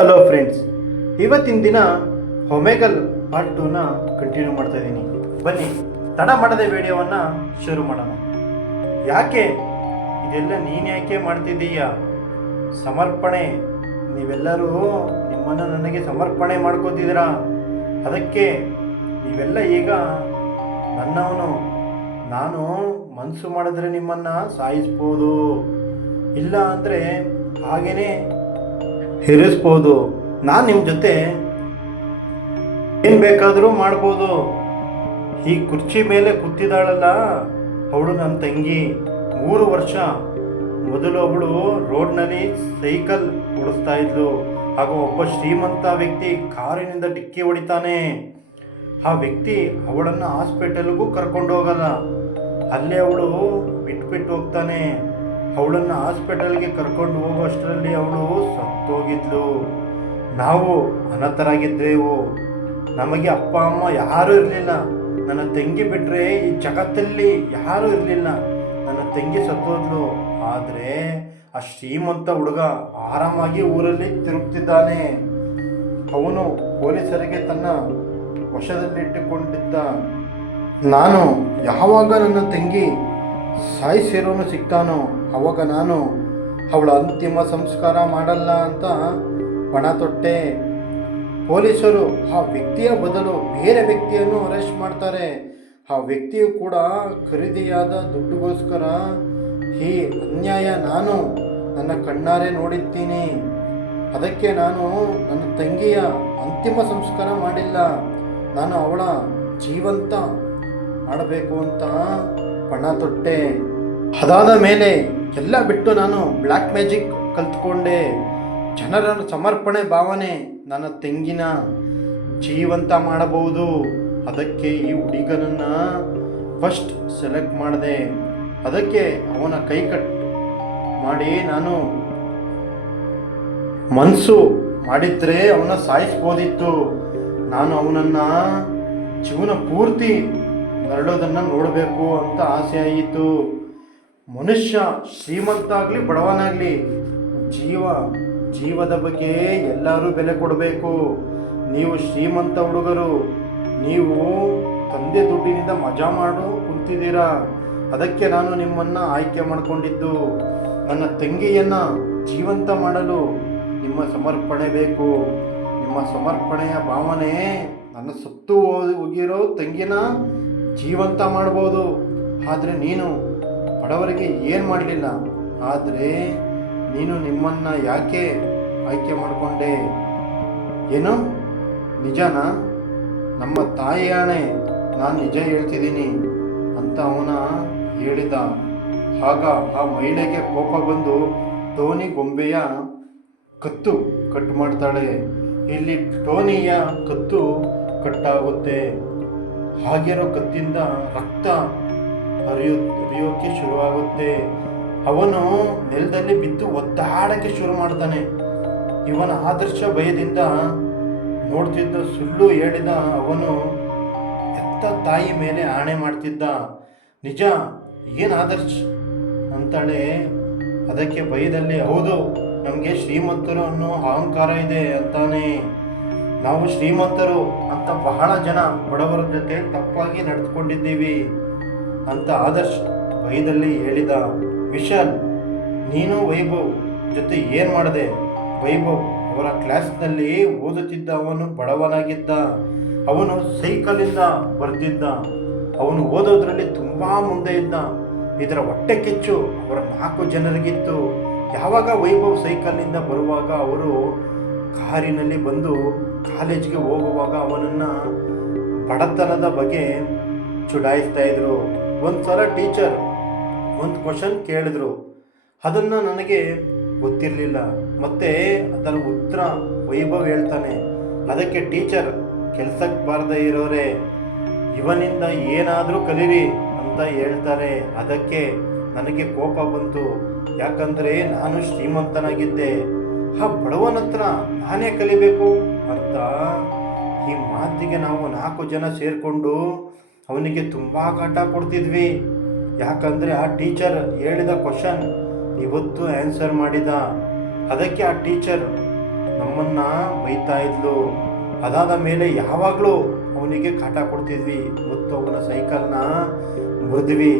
Hello friends, ಇವತ್ತಿನ ದಿನ ಒಮೆಗಲ್ part 2ನ continue ಮಾಡ್ತಾ ಇದ್ದೀನಿ. ಬನ್ನಿ ತಡ ಮಾಡದೆ ವಿಡಿಯೋವನ್ನು ಶುರು ಮಾಡೋಣ. ಯಾಕೆ ಇದೆಲ್ಲ ನೀನು ಯಾಕೆ ಮಾಡ್ತಿದ್ದೀಯ? ಸಮರ್ಪಣೆ, ನೀವೆಲ್ಲರೂ ನಿಮ್ಮನ್ನು ನನಗೆ ಸಮರ್ಪಣೆ ಮಾಡ್ಕೋತಿದ್ದೀರಾ. ಅದಕ್ಕೆ ನೀವೆಲ್ಲ ಈಗ ನನ್ನವನು. ನಾನು ಮನಸ್ಸು ಮಾಡಿದ್ರೆ ನಿಮ್ಮನ್ನು ಸಾಯಿಸ್ಬೋದು, ಇಲ್ಲ ಅಂದರೆ ಹಾಗೇ ಇರಿಸ್ಬೋದು. ನಾನು ನಿಮ್ಮ ಜೊತೆ ಏನು ಬೇಕಾದರೂ ಮಾಡ್ಬೋದು. ಈ ಕುರ್ಚಿ ಮೇಲೆ ಕೂತಿದ್ದಾಳಲ್ಲ, ಅವಳು ನನ್ನ ತಂಗಿ. 3 ವರ್ಷ ಮೊದಲು ಅವಳು ರೋಡ್ನಲ್ಲಿ ಸೈಕಲ್ ಓಡಿಸ್ತಾ ಇದ್ಲು. ಹಾಗೂ ಒಬ್ಬ ಶ್ರೀಮಂತ ವ್ಯಕ್ತಿ ಕಾರಿನಿಂದ ಡಿಕ್ಕಿ ಹೊಡಿತಾನೆ. ಆ ವ್ಯಕ್ತಿ ಅವಳನ್ನು ಹಾಸ್ಪಿಟಲ್ಗೂ ಕರ್ಕೊಂಡು ಹೋಗಲ್ಲ, ಅಲ್ಲೇ ಅವಳು ಬಿಟ್ಬಿಟ್ಟು ಹೋಗ್ತಾನೆ. ಅವಳನ್ನು ಹಾಸ್ಪಿಟಲ್ಗೆ ಕರ್ಕೊಂಡು ಹೋಗೋಷ್ಟರಲ್ಲಿ ಅವಳು ಸತ್ತೋಗಿದ್ಲು. ನಾವು ಅನಾಥರಾಗಿದ್ದೆವು. ನಮಗೆ ಅಪ್ಪ ಅಮ್ಮ ಯಾರೂ ಇರಲಿಲ್ಲ. ನನ್ನ ತಂಗಿ ಬಿಟ್ಟರೆ ಈ ಜಗತ್ತಲ್ಲಿ ಯಾರೂ ಇರಲಿಲ್ಲ. ನನ್ನ ತಂಗಿ ಸತ್ತೋದ್ಲು. ಆದರೆ ಆ ಶ್ರೀಮಂತ ಹುಡುಗ ಆರಾಮಾಗಿ ಊರಲ್ಲಿ ತಿರುಗ್ತಿದ್ದಾನೆ. ಅವನು ಪೊಲೀಸರಿಗೆ ತನ್ನ ವಶದಲ್ಲಿಟ್ಟುಕೊಂಡಿದ್ದ. ನಾನು ಯಾವಾಗ ನನ್ನ ತಂಗಿ ಸಾಯಿಸಿರೋನು ಸಿಗ್ತಾನೋ ಅವಾಗ ನಾನು ಅವಳ ಅಂತಿಮ ಸಂಸ್ಕಾರ ಮಾಡಲ್ಲ ಅಂತ ಪಣ ತೊಟ್ಟೆ. ಪೊಲೀಸರು ಆ ವ್ಯಕ್ತಿಯ ಬದಲು ಬೇರೆ ವ್ಯಕ್ತಿಯನ್ನು ಅರೆಸ್ಟ್ ಮಾಡ್ತಾರೆ. ಆ ವ್ಯಕ್ತಿಯು ಕೂಡ ಖರೀದಿಯಾದ ದುಡ್ಡುಗೋಸ್ಕರ ಈ ಅನ್ಯಾಯ ನಾನು ನನ್ನ ಕಣ್ಣಾರೆ ನೋಡಿದ್ದೀನಿ. ಅದಕ್ಕೆ ನಾನು ನನ್ನ ತಂಗಿಯ ಅಂತಿಮ ಸಂಸ್ಕಾರ ಮಾಡಿಲ್ಲ. ನಾನು ಅವಳ ಜೀವಂತ ಮಾಡಬೇಕು ಅಂತ ಪಣ ತೊಟ್ಟೆ. ಅದಾದ ಮೇಲೆ ಎಲ್ಲ ಬಿಟ್ಟು ನಾನು ಬ್ಲ್ಯಾಕ್ ಮ್ಯಾಜಿಕ್ ಕಲ್ತ್ಕೊಂಡೆ. ಜನರ ಸಮರ್ಪಣೆ ಭಾವನೆ ನನ್ನ ತಂಗಿನ ಜೀವಂತ ಮಾಡಬಹುದು. ಅದಕ್ಕೆ ಈ ಹುಡುಗನನ್ನು ಫಸ್ಟ್ ಸೆಲೆಕ್ಟ್ ಮಾಡಿದೆ. ಅದಕ್ಕೆ ಅವನ ಕೈ ಕಟ್ ಮಾಡಿ ನಾನು ಮನಸ್ಸು ಮಾಡಿದ್ರೆ ಅವನ ಸಾಯಿಸ್ಬೋದಿತ್ತು. ನಾನು ಅವನನ್ನು ಜೀವನ ಪೂರ್ತಿ ನರಳೋದನ್ನು ನೋಡಬೇಕು ಅಂತ ಆಸೆ ಆಯಿತು. ಮನುಷ್ಯ ಶ್ರೀಮಂತ ಆಗಲಿ ಬಡವನಾಗಲಿ ಜೀವದ ಬಗ್ಗೆ ಎಲ್ಲರೂ ಬೆಲೆ ಕೊಡಬೇಕು. ನೀವು ಶ್ರೀಮಂತ ಹುಡುಗರು, ನೀವು ತಂದೆ ದುಡ್ಡಿನಿಂದ ಮಜಾ ಮಾಡು ಕುಂತಿದ್ದೀರಾ. ಅದಕ್ಕೆ ನಾನು ನಿಮ್ಮನ್ನು ಆಯ್ಕೆ ಮಾಡಿಕೊಂಡಿದ್ದು. ನನ್ನ ತಂಗಿಯನ್ನು ಜೀವಂತ ಮಾಡಲು ನಿಮ್ಮ ಸಮರ್ಪಣೆ ಬೇಕು. ನಿಮ್ಮ ಸಮರ್ಪಣೆಯ ಭಾವನೆ ನನ್ನ ಸತ್ತು ಹೋಗಿರೋ ತಂಗಿನ ಜೀವಂತ ಮಾಡ್ಬೋದು. ಆದರೆ ನೀನು ಬಡವರಿಗೆ ಏನು ಮಾಡಲಿಲ್ಲ. ಆದರೆ ನೀನು ನಿಮ್ಮನ್ನು ಯಾಕೆ ಆಯ್ಕೆ ಮಾಡಿಕೊಂಡೆ? ಏನು ನಿಜನಾ? ನಮ್ಮ ತಾಯಿ ಆಣೆ, ನಾನು ನಿಜ ಹೇಳ್ತಿದ್ದೀನಿ ಅಂತ ಅವನ ಹೇಳಿದ. ಆಗ ಆ ಮಹಿಳೆಗೆ ಕೋಪ ಬಂದು ಟೋನಿ ಗೊಂಬೆಯ ಕತ್ತು ಕಟ್ ಮಾಡ್ತಾಳೆ. ಇಲ್ಲಿ ಟೋನಿಯ ಕತ್ತು ಕಟ್ಟಾಗುತ್ತೆ. ಹಾಗಿರೋ ಕತ್ತಿಂದ ರಕ್ತ ಹರಿಯೋಕ್ಕೆ ಶುರುವಾಗುತ್ತೆ. ಅವನು ನೆಲದಲ್ಲಿ ಬಿದ್ದು ಒದ್ದಾಡಕ್ಕೆ ಶುರು ಮಾಡ್ತಾನೆ. ಇವನ ಆದರ್ಶ ಭಯದಿಂದ ನೋಡ್ತಿದ್ದ ಸುಳ್ಳು ಹೇಳಿದ ಅವನು ಎತ್ತ ತಾಯಿ ಮೇಲೆ ಆಣೆ ಮಾಡ್ತಿದ್ದ. ನಿಜ ಏನು ಆದರ್ಶ ಅಂತಾಳೆ. ಅದಕ್ಕೆ ಭಯದಲ್ಲಿ ಹೌದು, ನಮಗೆ ಶ್ರೀಮಂತರು ಅನ್ನೋ ಅಹಂಕಾರ ಇದೆ ಅಂತಾನೆ. ನಾವು ಶ್ರೀಮಂತರು ಅಂತ ಬಹಳ ಜನ ಬಡವರ ಜೊತೆ ತಪ್ಪಾಗಿ ನಡೆದುಕೊಂಡಿದ್ದೀವಿ ಅಂತ ಆದರ್ಶ್ ಭಯದಲ್ಲಿ ಹೇಳಿದ. ವಿಶಾಲ್, ನೀನು ವೈಭವ್ ಜೊತೆ ಏನು ಮಾಡಿದೆ? ವೈಭವ್ ಅವರ ಕ್ಲಾಸ್ನಲ್ಲಿ ಓದುತ್ತಿದ್ದ. ಅವನು ಬಡವನಾಗಿದ್ದ. ಅವನು ಸೈಕಲಿಂದ ಬರ್ತಿದ್ದ. ಅವನು ಓದೋದ್ರಲ್ಲಿ ತುಂಬ ಮುಂದೆ ಇದ್ದ. ಇದರ ಹೊಟ್ಟೆ ಕಿಚ್ಚು ಅವರ 4 ಜನರಿಗಿತ್ತು. ಯಾವಾಗ ವೈಭವ್ ಸೈಕಲ್ನಿಂದ ಬರುವಾಗ ಅವರು ಕಾರಿನಲ್ಲಿ ಬಂದು ಕಾಲೇಜಿಗೆ ಹೋಗುವಾಗ ಅವನನ್ನು ಬಡತನದ ಬಗ್ಗೆ ಚುಡಾಯಿಸ್ತಾ ಇದ್ರು. ಒಂದು ಸಲ ಟೀಚರ್ ಒಂದು ಕ್ವಶನ್ ಕೇಳಿದ್ರು. ಅದನ್ನು ನನಗೆ ಗೊತ್ತಿರಲಿಲ್ಲ. ಮತ್ತೆ ಅದರ ಉತ್ತರ ವೈಭವ್ ಹೇಳ್ತಾನೆ. ಅದಕ್ಕೆ ಟೀಚರ್, ಕೆಲಸಕ್ಕೆ ಬಾರದೇ ಇರೋರೆ, ಇವನಿಂದ ಏನಾದರೂ ಕಲೀರಿ ಅಂತ ಹೇಳ್ತಾರೆ. ಅದಕ್ಕೆ ನನಗೆ ಕೋಪ ಬಂತು. ಯಾಕಂದರೆ ನಾನು ಶ್ರೀಮಂತನಾಗಿದ್ದೆ. ಆ ಬಡವನ ಹತ್ರ ನಾನೇ ಕಲಿಬೇಕು ಅಂತ ಈ ಮಾತಿಗೆ ನಾವು 4 ಜನ ಸೇರಿಕೊಂಡು ಅವನಿಗೆ ತುಂಬ ಕಾಟ ಕೊಡ್ತಿದ್ವಿ. ಯಾಕಂದರೆ ಆ ಟೀಚರ್ ಹೇಳಿದ ಕ್ವಶನ್ ಇವತ್ತು ಆನ್ಸರ್ ಮಾಡಿದ. ಅದಕ್ಕೆ ಆ ಟೀಚರ್ ನಮ್ಮನ್ನು ಬೈತಾ ಇದ್ಲು. ಅದಾದ ಮೇಲೆ ಯಾವಾಗಲೂ ಅವನಿಗೆ ಕಾಟ ಕೊಡ್ತಿದ್ವಿ ಮತ್ತು ಅವನ ಸೈಕಲ್ನ ಮುರಿದ್ವಿ.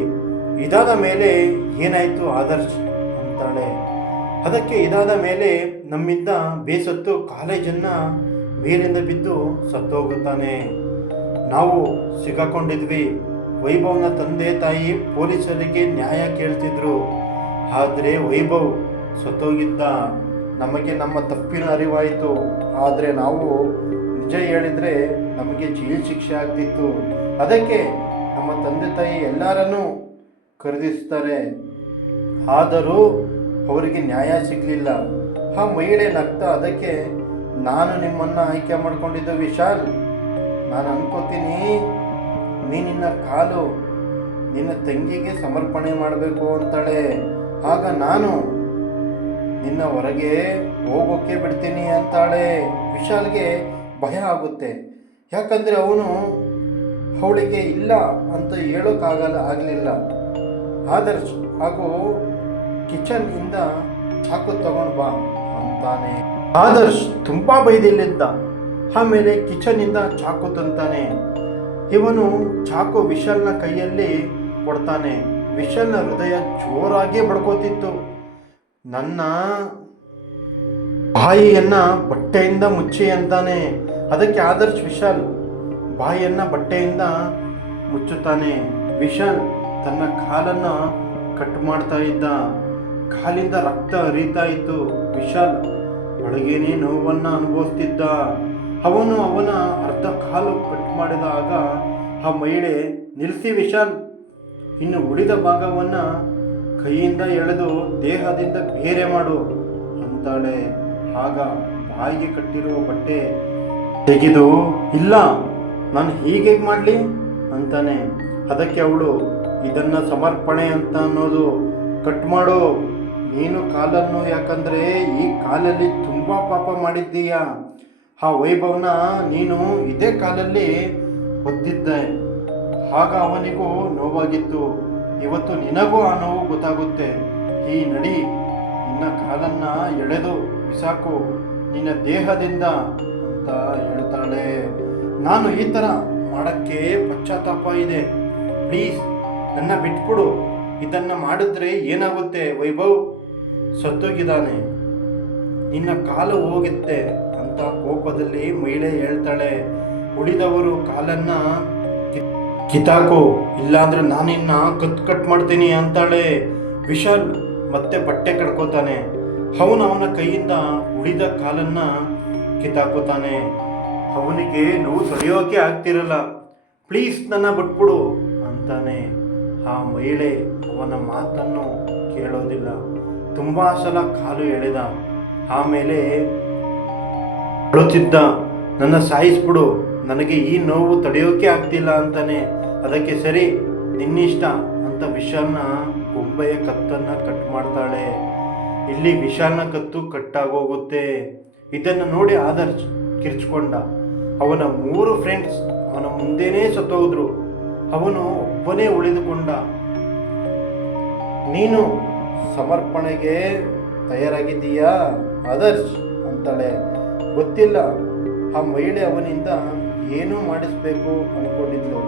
ಇದಾದ ಮೇಲೆ ಏನಾಯಿತು ಆದರ್ಶ್ ಅಂತಾಳೆ. ಅದಕ್ಕೆ ಇದಾದ ಮೇಲೆ ನಮ್ಮಿಂದ ಬೇಸತ್ತು ಕಾಲೇಜನ್ನು ಮೇಲಿಂದ ಬಿದ್ದು ಸತ್ತೋಗುತ್ತಾನೆ. ನಾವು ಸಿಗಾಕೊಂಡಿದ್ವಿ. ವೈಭವ್ನ ತಂದೆ ತಾಯಿ ಪೊಲೀಸರಿಗೆ ನ್ಯಾಯ ಕೇಳ್ತಿದ್ರು. ಆದರೆ ವೈಭವ್ ಸತ್ತೋಗಿದ್ದ. ನಮಗೆ ನಮ್ಮ ತಪ್ಪಿನ ಅರಿವಾಯಿತು. ಆದರೆ ನಾವು ನಿಜ ಹೇಳಿದರೆ ನಮಗೆ ಜೈಲು ಶಿಕ್ಷೆ ಆಗ್ತಿತ್ತು. ಅದಕ್ಕೆ ನಮ್ಮ ತಂದೆ ತಾಯಿ ಎಲ್ಲರನ್ನೂ ಖರೀದಿಸ್ತಾರೆ. ಆದರೂ ಅವರಿಗೆ ನ್ಯಾಯ ಸಿಗಲಿಲ್ಲ. ಆ ಮಹಿಳೆ ನಗ್ತಾ, ಅದಕ್ಕೆ ನಾನು ನಿಮ್ಮನ್ನು ಆಯ್ಕೆ ಮಾಡ್ಕೊಂಡಿದ್ದು ವಿಶಾಲ್. ನಾನು ಅನ್ಕೋತೀನಿ ನಿನ್ನ ಕಾಲು ನಿನ್ನ ತಂಗಿಗೆ ಸಮರ್ಪಣೆ ಮಾಡಬೇಕು ಅಂತಾಳೆ. ಆಗ ನಾನು ನಿನ್ನ ಹೊರಗೆ ಹೋಗೋಕ್ಕೆ ಬಿಡ್ತೀನಿ ಅಂತಾಳೆ. ವಿಶಾಲ್ಗೆ ಭಯ ಆಗುತ್ತೆ. ಯಾಕಂದರೆ ಅವಳಿಗೆ ಇಲ್ಲ ಅಂತ ಆಗಲಿಲ್ಲ. ಆದರ್ಶ್ ಹಾಗೂ ಕಿಚನ್ನಿಂದ ಚಾಕು ತಗೊಂಡು ಬಾ ಅಂತಾನೆ. ಆದರ್ಶ್ ತುಂಬ ಬೈದಿಲ್ಲಿದ್ದ. ಆಮೇಲೆ ಕಿಚನ್ನಿಂದ ಚಾಕು ತಂತಾನೆ. ಇವನು ಚಾಕು ವಿಶಾಲ್ನ ಕೈಯಲ್ಲಿ ಕೊಡ್ತಾನೆ. ವಿಶಾಲ್ನ ಹೃದಯ ಜೋರಾಗಿ ಬಡ್ಕೋತಿತ್ತು. ನನ್ನ ಬಾಯಿಯನ್ನ ಬಟ್ಟೆಯಿಂದ ಮುಚ್ಚಿ ಅಂತಾನೆ. ಅದಕ್ಕೆ ಆದರ್ಶ್ ವಿಶಾಲ್ ಬಾಯಿಯನ್ನ ಬಟ್ಟೆಯಿಂದ ಮುಚ್ಚುತ್ತಾನೆ. ವಿಶಾಲ್ ತನ್ನ ಕಾಲನ್ನು ಕಟ್ ಮಾಡ್ತಾ ಇದ್ದ. ಕಾಲಿಂದ ರಕ್ತ ಹರಿತಾ ಇತ್ತು. ವಿಶಾಲ್ ಒಳಗೇನೆ ನೋವನ್ನು ಅನುಭವಿಸ್ತಿದ್ದ. ಅವನ ಅರ್ಧ ಕಾಲು ಕಟ್ ಮಾಡಿದಾಗ ಆ ಮಹಿಳೆ, ನಿಲ್ಲಿಸಿ ವಿಶಾಲ್, ಇನ್ನು ಉಳಿದ ಭಾಗವನ್ನು ಕೈಯಿಂದ ಎಳೆದು ದೇಹದಿಂದ ಬೇರೆ ಮಾಡು ಅಂತಾಳೆ. ಆಗ ಬಾಯಿಗೆ ಕಟ್ಟಿರುವ ಬಟ್ಟೆ ತೆಗೆದು, ಇಲ್ಲ ನಾನು ಹೀಗೆ ಮಾಡಲಿ ಅಂತಾನೆ. ಅದಕ್ಕೆ ಅವಳು, ಇದನ್ನು ಸಮರ್ಪಣೆ ಅಂತ ಅನ್ನೋದು, ಕಟ್ ಮಾಡು ನೀನು ಕಾಲನ್ನು, ಯಾಕಂದರೆ ಈ ಕಾಲಲ್ಲಿ ತುಂಬ ಪಾಪ ಮಾಡಿದ್ದೀಯ. ಆ ವೈಭವನ ನೀನು ಇದೇ ಕಾಲಲ್ಲಿ ಒದ್ದಿದ್ದೆ. ಆಗ ಅವನಿಗೂ ನೋವಾಗಿತ್ತು. ಇವತ್ತು ನಿನಗೂ ಆ ನೋವು ಗೊತ್ತಾಗುತ್ತೆ. ಈ ನಡಿ, ನಿನ್ನ ಕಾಲನ್ನು ಎಳೆದು ಬಿಸಾಕು ನಿನ್ನ ದೇಹದಿಂದ ಅಂತ ಹೇಳ್ತಾಳೆ. ನಾನು ಈ ಥರ ಮಾಡೋಕ್ಕೆ ಪಶ್ಚಾತ್ತಾಪ ಇದೆ, ಪ್ಲೀಸ್ ನನ್ನ ಬಿಟ್ಬಿಡು. ಇದನ್ನು ಮಾಡಿದ್ರೆ ಏನಾಗುತ್ತೆ, ವೈಭವ್ ಸತ್ತೋಗಿದ್ದಾನೆ, ನಿನ್ನ ಕಾಲು ಹೋಗುತ್ತೆ ಅಂತ ಕೋಪದಲ್ಲಿ ಮಹಿಳೆ ಹೇಳ್ತಾಳೆ. ಉಳಿದವರು ಕಾಲನ್ನು ಕಿತ್ತಾಕು, ಇಲ್ಲಾಂದ್ರೆ ನಾನಿನ್ನ ಕಟ್ ಮಾಡ್ತೀನಿ ಅಂತಾಳೆ. ವಿಶಾಲ್ ಮತ್ತೆ ಬಟ್ಟೆ ಕಡ್ಕೋತಾನೆ. ಅವನ ಕೈಯಿಂದ ಉಳಿದ ಕಾಲನ್ನು ಕಿತ್ತಾಕೋತಾನೆ. ಅವನಿಗೆ ನೋವು ತಡೆಯೋಕೆ ಆಗ್ತಿರಲ್ಲ. ಪ್ಲೀಸ್ ನನ್ನ ಬಿಟ್ಬಿಡು ಅಂತಾನೆ. ಆ ಮಹಿಳೆ ಅವನ ಮಾತನ್ನು ಕೇಳೋದಿಲ್ಲ. ತುಂಬ ಸಲ ಕಾಲು ಎಳೆದ. ಆಮೇಲೆ ಅಳುತ್ತಿದ್ದ, ನನ್ನ ಸಾಯಿಸ್ಬಿಡು, ನನಗೆ ಈ ನೋವು ತಡೆಯೋಕೆ ಆಗ್ತಿಲ್ಲ ಅಂತಾನೆ. ಅದಕ್ಕೆ ಸರಿ ನಿನ್ನಿಷ್ಟ ಅಂತ ವಿಶಾಲ್ನ ಗೊಂಬೆಯ ಕತ್ತನ್ನು ಕಟ್ ಮಾಡ್ತಾಳೆ. ಇಲ್ಲಿ ವಿಶಾಲ್ನ ಕತ್ತು ಕಟ್ಟಾಗೋಗುತ್ತೆ. ಇದನ್ನು ನೋಡಿ ಆದರ್ಶ್ ಕಿರ್ಚ್ಕೊಂಡ. ಅವನ 3 ಫ್ರೆಂಡ್ಸ್ ಅವನ ಮುಂದೆನೇ ಸತ್ತೋದ್ರು. ಅವನು ಒಬ್ಬನೇ ಉಳಿದುಕೊಂಡ. ನೀನು ಸಮರ್ಪಣೆಗೆ ತಯಾರಾಗಿದ್ದೀಯಾ ಆದರ್ಶ್ ಅಂತಾಳೆ. ಗೊತ್ತಿಲ್ಲ. ಆ ಮಹಿಳೆ ಅವನಿಂದ ಏನೂ ಮಾಡಿಸ್ಬೇಕು ಅಂದ್ಕೊಂಡಿದ್ಲು.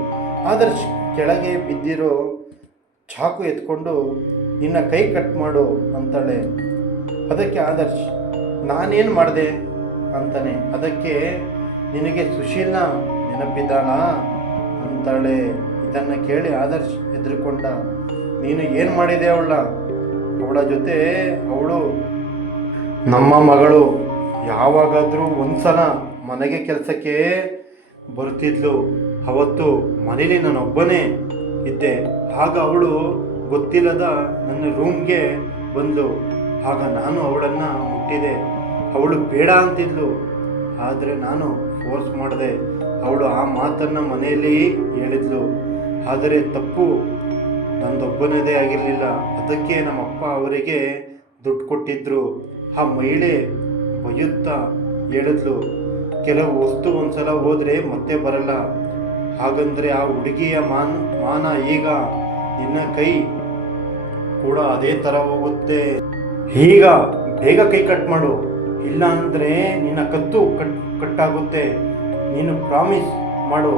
ಆದರ್ಶ್ ಕೆಳಗೆ ಬಿದ್ದಿರೋ ಚಾಕು ಎತ್ಕೊಂಡು, ನಿನ್ನ ಕೈ ಕಟ್ ಮಾಡು ಅಂತಾಳೆ. ಅದಕ್ಕೆ ಆದರ್ಶ್, ನಾನೇನು ಮಾಡಿದೆ ಅಂತಾನೆ. ಅದಕ್ಕೆ ನಿನಗೆ ಸುಶೀಲ್ನ ನೆನಪಿದ್ದಾಳ ಅಂತಾಳೆ. ಇದನ್ನು ಕೇಳಿ ಆದರ್ಶ್ ಹೆದರ್ಕೊಂಡ. ನೀನು ಏನು ಮಾಡಿದೆ ಅವಳ ಜೊತೆ? ಅವಳು ನಮ್ಮ ಮಗಳು, ಯಾವಾಗಾದರೂ ಒಂದ್ಸಲ ಮನೆಗೆ ಕೆಲಸಕ್ಕೆ ಬರ್ತಿದ್ಲು. ಅವತ್ತು ಮನೇಲಿ ನಾನೊಬ್ಬನೇ ಇದ್ದೆ. ಆಗ ಅವಳು ಗೊತ್ತಿಲ್ಲದ ನನ್ನ ರೂಮ್ಗೆ ಬಂದು, ಆಗ ನಾನು ಅವಳನ್ನು ಮುಟ್ಟಿದೆ. ಅವಳು ಬೇಡ ಅಂತಿದ್ಲು, ಆದರೆ ನಾನು ಫೋರ್ಸ್ ಮಾಡಿದೆ. ಅವಳು ಆ ಮಾತನ್ನು ಮನೆಯಲ್ಲಿ ಹೇಳಿದ್ಲು. ಆದರೆ ತಪ್ಪು ನಂದೊಬ್ಬನದೇ ಆಗಿರಲಿಲ್ಲ. ಅದಕ್ಕೆ ನಮ್ಮಪ್ಪ ಅವರಿಗೆ ದುಡ್ಡು ಕೊಟ್ಟಿದ್ದರು. ಆ ಮಹಿಳೆ ಬೈಯುತ್ತಾ ಹೇಳಿದ್ಲು, ಕೆಲವು ವಸ್ತು ಒಂದ್ಸಲ ಹೋದರೆ ಮತ್ತೆ ಬರಲ್ಲ. ಹಾಗಂದರೆ ಆ ಹುಡುಗಿಯ ಮಾನ ಈಗ ನಿನ್ನ ಕೈ ಕೂಡ ಅದೇ ಥರ ಹೋಗುತ್ತೆ. ಈಗ ಬೇಗ ಕೈ ಕಟ್ ಮಾಡು, ಇಲ್ಲ ಅಂದರೆ ನಿನ್ನ ಕತ್ತು ಕಟ್ಟಾಗುತ್ತೆ. ನೀನು ಪ್ರಾಮಿಸ್ ಮಾಡು.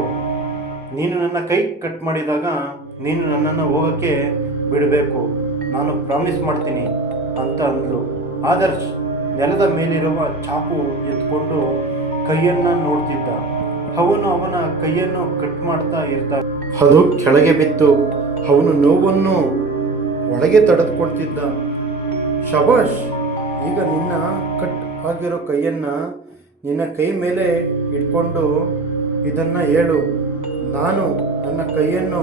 ನೀನು ನನ್ನ ಕೈ ಕಟ್ ಮಾಡಿದಾಗ ನೀನು ನನ್ನನ್ನು ಹೋಗೋಕ್ಕೆ ಬಿಡಬೇಕು. ನಾನು ಪ್ರಾಮಿಸ್ ಮಾಡ್ತೀನಿ ಅಂತ ಅಂದ್ಲು. ಆದರ್ಶ್ ನೆಲದ ಮೇಲಿರುವ ಚಾಕು ಎತ್ಕೊಂಡು ಕೈಯನ್ನು ನೋಡ್ತಿದ್ದ. ಅವನು ಅವನ ಕೈಯನ್ನು ಕಟ್ ಮಾಡ್ತಾ ಇರ್ತಾನೆ. ಅದು ಕೆಳಗೆ ಬಿತ್ತು. ಅವನು ನೋವನ್ನು ಒಳಗೆ ತಡೆದುಕೊಳ್ತಿದ್ದ. ಶಬಾಷ್, ಈಗ ನಿನ್ನ ಕಟ್ ಆಗಿರೋ ಕೈಯನ್ನು ನಿನ್ನ ಕೈ ಮೇಲೆ ಇಟ್ಕೊಂಡು ಇದನ್ನು ಹೇಳು, ನಾನು ನನ್ನ ಕೈಯನ್ನು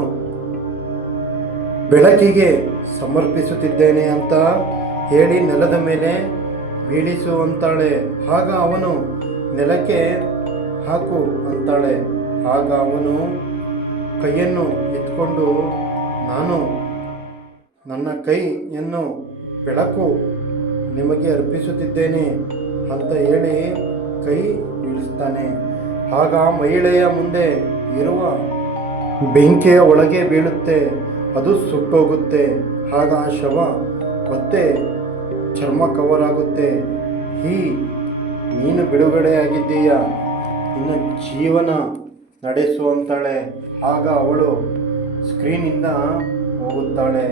ಬೆಳಕಿಗೆ ಸಮರ್ಪಿಸುತ್ತಿದ್ದೇನೆ ಅಂತ ಹೇಳಿ ನೆಲದ ಮೇಲೆ ಬೀಳಿಸು ಅಂತಾಳೆ. ಆಗ ಅವನು ನೆಲಕ್ಕೆ ಹಾಕು ಅಂತಾಳೆ. ಆಗ ಅವನು ಕೈಯನ್ನು ಎತ್ಕೊಂಡು ನಾನು ನನ್ನ ಕೈಯನ್ನು ಬೆಳಕು ನಿಮಗೆ ಅರ್ಪಿಸುತ್ತಿದ್ದೇನೆ ಅಂತ ಹೇಳಿ ಕೈ ಬೀಳಿಸ್ತಾನೆ. ಆಗ ಮಹಿಳೆಯ ಮುಂದೆ ಇರುವ ಬೆಂಕಿಯ ಒಳಗೆ ಬೀಳುತ್ತೆ. ಅದು ಸುಟ್ಟೋಗುತ್ತೆ. ಆಗ ಆ ಶವ ಮತ್ತೆ ಚರ್ಮ ಕವರ್ ಆಗುತ್ತೆ. ನೀನು ಬಿಡುಗಡೆಯಾಗಿದ್ದೀಯ, ನಿನ್ನ ಜೀವನ ನಡೆಸುವಂತಾಳೆ. ಆಗ ಅವಳು ಸ್ಕ್ರೀನಿಂದ ಹೋಗುತ್ತಾಳೆ.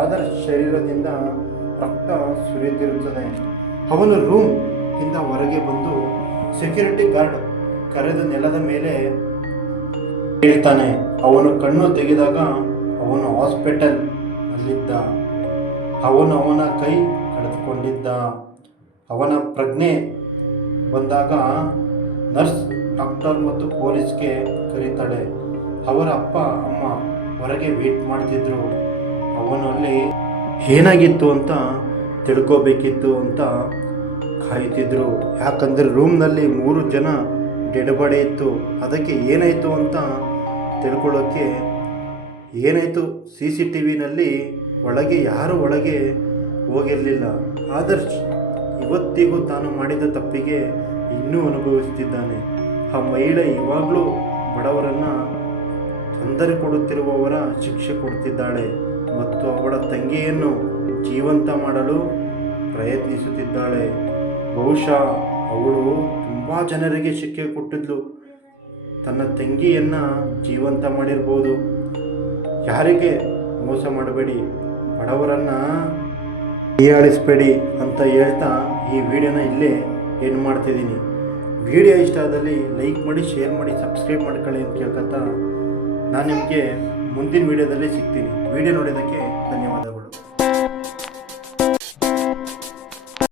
ಆದರ್ಶ್ ಶರೀರದಿಂದ ರಕ್ತ ಸುರಿಯುತ್ತಿರುತ್ತದೆ. ಅವನು ರೂಮ್ ಇಂದ ಹೊರಗೆ ಬಂದು ಸೆಕ್ಯೂರಿಟಿ ಗಾರ್ಡ್ ಕರೆದು ನೆಲದ ಮೇಲೆ ಬೀಳ್ತಾನೆ. ಅವನು ಕಣ್ಣು ತೆಗೆದಾಗ ಅವನು ಹಾಸ್ಪಿಟಲ್ ನಲ್ಲಿದ್ದ. ಅವನು ಅವನ ಕೈ ಕಳೆದುಕೊಂಡಿದ್ದ. ಅವನ ಪ್ರಜ್ಞೆ ಬಂದಾಗ ನರ್ಸ್, ಡಾಕ್ಟರ್ ಮತ್ತು ಪೊಲೀಸ್ಗೆ ಕರೀತಾಳೆ. ಅವರ ಅಪ್ಪ ಅಮ್ಮ ಹೊರಗೆ ವೇಟ್ ಮಾಡ್ತಿದ್ರು. ಅವನು ಅಲ್ಲಿ ಏನಾಗಿತ್ತು ಅಂತ ತಿಳ್ಕೋಬೇಕಿತ್ತು ಅಂತ ಕಾಯ್ತಿದ್ರು. ಯಾಕಂದರೆ ರೂಮ್ನಲ್ಲಿ 3 ಜನ ಡೆಡ್ ಬಾಡಿ ಇತ್ತು. ಅದಕ್ಕೆ ಏನಾಯಿತು ಅಂತ ತಿಳ್ಕೊಳ್ಳೋಕ್ಕೆ ಏನಾಯಿತು, CCTVನಲ್ಲಿ ಯಾರು ಒಳಗೆ ಹೋಗಿರಲಿಲ್ಲ. ಆದರ್ಶ್ ಇವತ್ತಿಗೂ ತಾನು ಮಾಡಿದ ತಪ್ಪಿಗೆ ಇನ್ನೂ ಅನುಭವಿಸುತ್ತಿದ್ದಾನೆ. ಆ ಮಹಿಳೆ ಇವಾಗಲೂ ಬಡವರನ್ನು ತೊಂದರೆ ಕೊಡುತ್ತಿರುವವರ ಶಿಕ್ಷೆ ಕೊಡ್ತಿದ್ದಾಳೆ ಮತ್ತು ಅವಳ ತಂಗಿಯನ್ನು ಜೀವಂತ ಮಾಡಲು ಪ್ರಯತ್ನಿಸುತ್ತಿದ್ದಾಳೆ. ಬಹುಶಃ ಅವಳು ತುಂಬ ಜನರಿಗೆ ಶಿಕ್ಷೆ ಕೊಟ್ಟಿದ್ಲು. ತನ್ನ ತಂಗಿಯನ್ನು ಜೀವಂತ ಮಾಡಿರ್ಬೋದು. ಯಾರಿಗೆ ಮೋಸ ಮಾಡಬೇಡಿ, ಬಡವರನ್ನು ಹೀಯಾಳಿಸಬೇಡಿ ಅಂತ ಹೇಳ್ತಾ ಈ ವಿಡಿಯೋನ ಇಲ್ಲೇ ಎಂಡ್ ಮಾಡ್ತಿದ್ದೀನಿ. ವಿಡಿಯೋ ಇಷ್ಟ ಆದಲ್ಲಿ ಲೈಕ್ ಮಾಡಿ, ಶೇರ್ ಮಾಡಿ, ಸಬ್ಸ್ಕ್ರೈಬ್ ಮಾಡ್ಕೊಳ್ಳಿ ಅಂತ ಕೇಳ್ಕೊತಾ ನಾನು ನಿಮಗೆ ಮುಂದಿನ ವಿಡಿಯೋದಲ್ಲಿ ಸಿಗ್ತೀನಿ. ವಿಡಿಯೋ ನೋಡಿದ್ದಕ್ಕೆ ಧನ್ಯವಾದಗಳು.